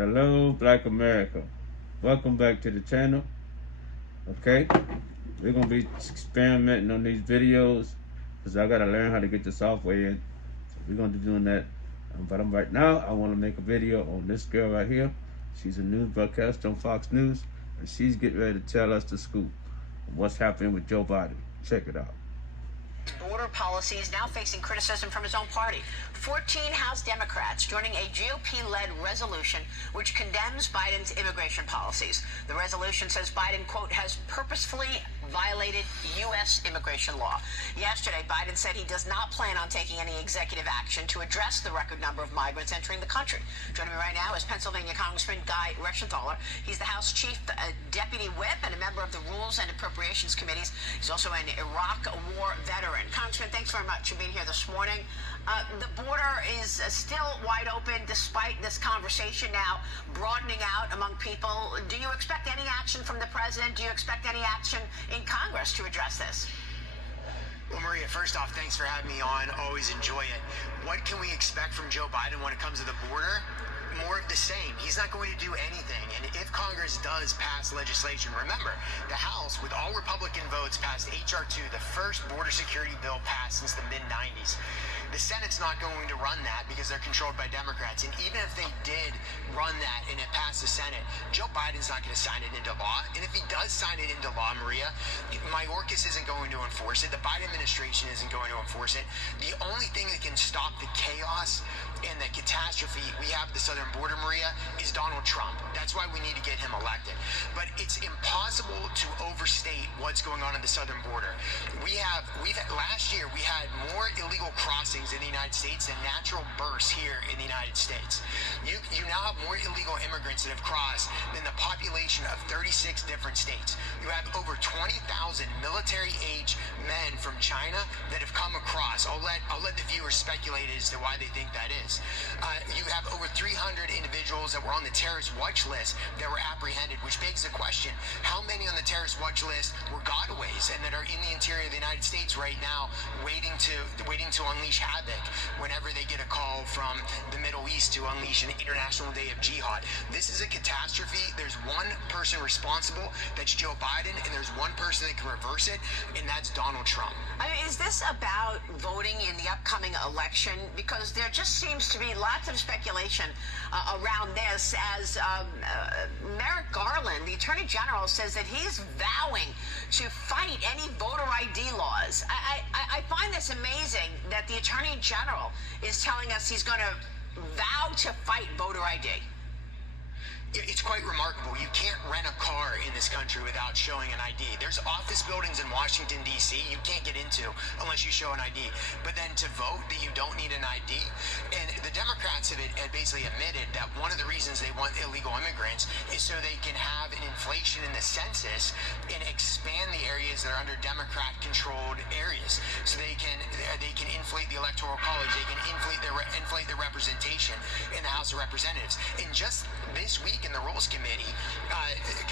Hello, Black America. Welcome back to the channel. Okay, we're gonna be experimenting on these videos because I gotta learn how to get the software in. So we're gonna be doing that. But right now, I want to make a video on this girl right here. She's a news broadcaster on Fox News, and she's getting ready to tell us the scoop of what's happening with Joe Biden. Check it out. Border policies now facing criticism from his own party. 14 House Democrats joining a GOP-led resolution which condemns Biden's immigration policies. The resolution says Biden, quote, has purposefully violated U.S. immigration law. Yesterday, Biden said he does not plan on taking any executive action to address the record number of migrants entering the country. Joining me right now is Pennsylvania Congressman Guy Reschenthaler. He's the House Chief Deputy Whip and a member of the Rules and Appropriations Committees. He's also an Iraq War veteran. Congressman, thanks very much for being here this morning. The border is still wide open despite this conversation now broadening out among people. Do you expect any action from the president? Do you expect any action in Congress to address this? Well, Maria, first off, thanks for having me on. Always enjoy it. What can we expect from Joe Biden when it comes to the border? More of the same. He's not going to do anything. And if Congress does pass legislation, remember, the House, with all Republican votes, passed H.R. 2, the first border security bill passed since the mid-90s. The Senate's not going to run that because they're controlled by Democrats. And even if they did run that and it passed the Senate, Joe Biden's not going to sign it into law. And if he does sign it into law, Maria, Mayorkas isn't going to enforce it. The Biden administration isn't going to enforce it. The only thing that can stop the chaos and the catastrophe we have at the southern border, Maria, is Donald Trump. That's why we need to get him elected. But it's impossible to overstate what's going on the southern border. Last year we had more illegal crossings in the United States than natural births here in the United States. You now have more illegal immigrants that have crossed than the population of 36 different states. You have over 20,000 military-age men from China that have come across. I'll let the viewers speculate as to why they think that is. You have over 300 individuals that were on the terrorist watch list that were apprehended, which begs the question, how many on the terrorist watch list were gotaways and that are in the interior of the United States right now waiting to unleash havoc whenever they get a call from the Middle East to unleash an international day of jihad? This is a catastrophe. There's one person responsible, that's Joe Biden, and there's one person that can reverse it, and that's Donald Trump. I mean, is this about voting in the upcoming election? Because there just seems to be lots of speculation around this as Merrick Garland, the Attorney General, says that he's vowing to fight any voter ID laws. I find this amazing that the Attorney General is telling us he's going to vow to fight voter ID. It's quite remarkable. You can't rent a car in this country without showing an ID. There's office buildings in Washington, D.C. you can't get into unless you show an ID. But then to vote, that you don't need an ID. And the Democrats had basically admitted that one of the reasons they want illegal immigrants is so they can have an inflation in the census and expand the areas that are under Democrat-controlled areas. So they can inflate the Electoral College. They can inflate their representation in the House of Representatives. And just this week, in the Rules Committee,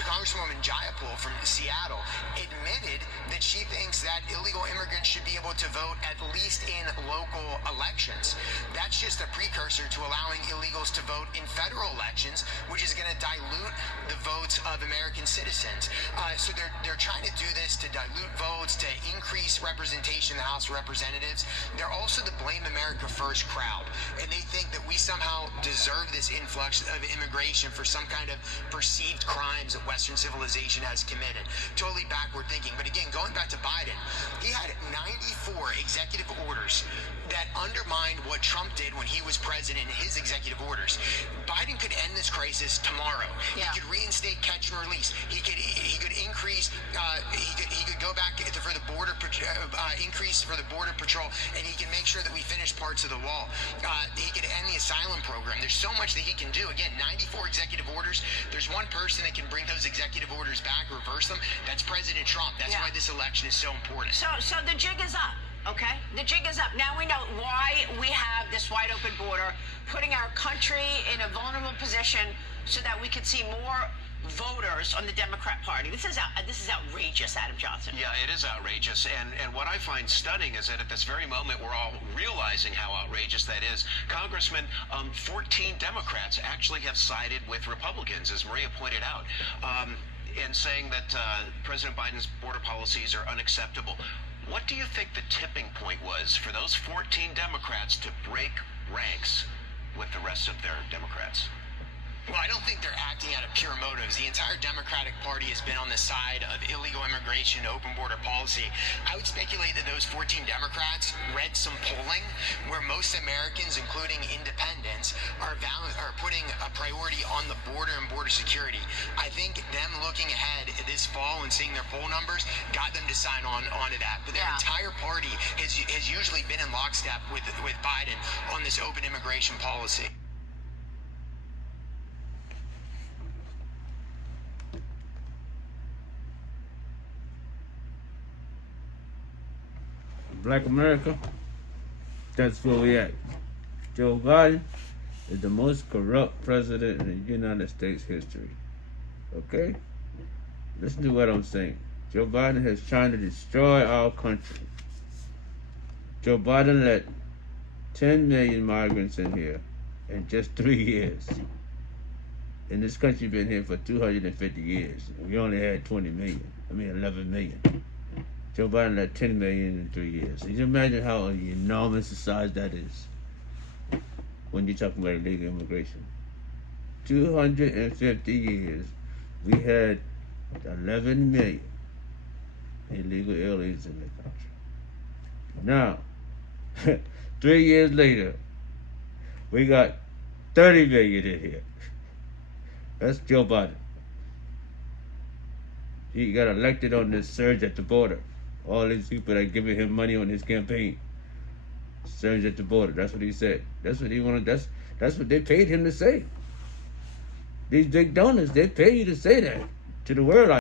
Congresswoman Jayapal from Seattle admitted that she thinks that illegal immigrants should be able to vote at least in local elections. That's just a precursor to allowing illegals to vote in federal elections, which is going to dilute the votes of American citizens. So they're trying to do this to dilute votes, to increase representation in the House of Representatives. They're also the Blame America First crowd, and they think that we somehow deserve this influx of immigration for some kind of perceived crimes that Western civilization has committed. Totally backward thinking. But again, going back to Biden, he had 94 executive orders that undermined what Trump did when he was president in his executive orders. Biden could end this crisis tomorrow. Yeah. He could reinstate catch and release. He could increase. He could go back for the border increase for the border patrol, and he can make sure that we finish parts of the wall. He could end the asylum program. There's so much that he can do. Again, 94 executive orders. There's one person that can bring those executive orders back, reverse them. That's President Trump. That's why this election is so important. So the jig is up. Okay, the jig is up. Now we know why we have this wide open border, putting our country in a vulnerable position so that we could see more voters on the Democrat Party. This is outrageous, Adam Johnson. Yeah, it is outrageous. And what I find stunning is that at this very moment, we're all realizing how outrageous that is. Congressman, 14 Democrats actually have sided with Republicans, as Maria pointed out, and saying that President Biden's border policies are unacceptable. What do you think the tipping point was for those 14 Democrats to break ranks with the rest of their Democrats? Well, I don't think they're acting out of pure motives. The entire Democratic Party has been on the side of illegal immigration, open border policy. I would speculate that those 14 Democrats read some polling where most Americans, including independents, are putting a priority on the border and border security. I think them looking ahead this fall and seeing their poll numbers got them to sign onto that. But their entire party has usually been in lockstep with Biden on this open immigration policy. Black America, that's where we at. Joe Biden is the most corrupt president in the United States history. Okay? Listen to what I'm saying. Joe Biden has tried to destroy our country. Joe Biden let 10 million migrants in here in just 3 years. And this country been here for 250 years. We only had 11 million. Joe Biden let 10 million in 3 years. Can you imagine how enormous a size that is when you're talking about illegal immigration? 250 years, we had 11 million illegal aliens in the country. Now, 3 years later, we got 30 million in here. That's Joe Biden. He got elected on this surge at the border. All these people that giving him money on his campaign. Surge at the border. That's what he said. That's what he wanted. That's what they paid him to say. These big donors, they pay you to say that to the world.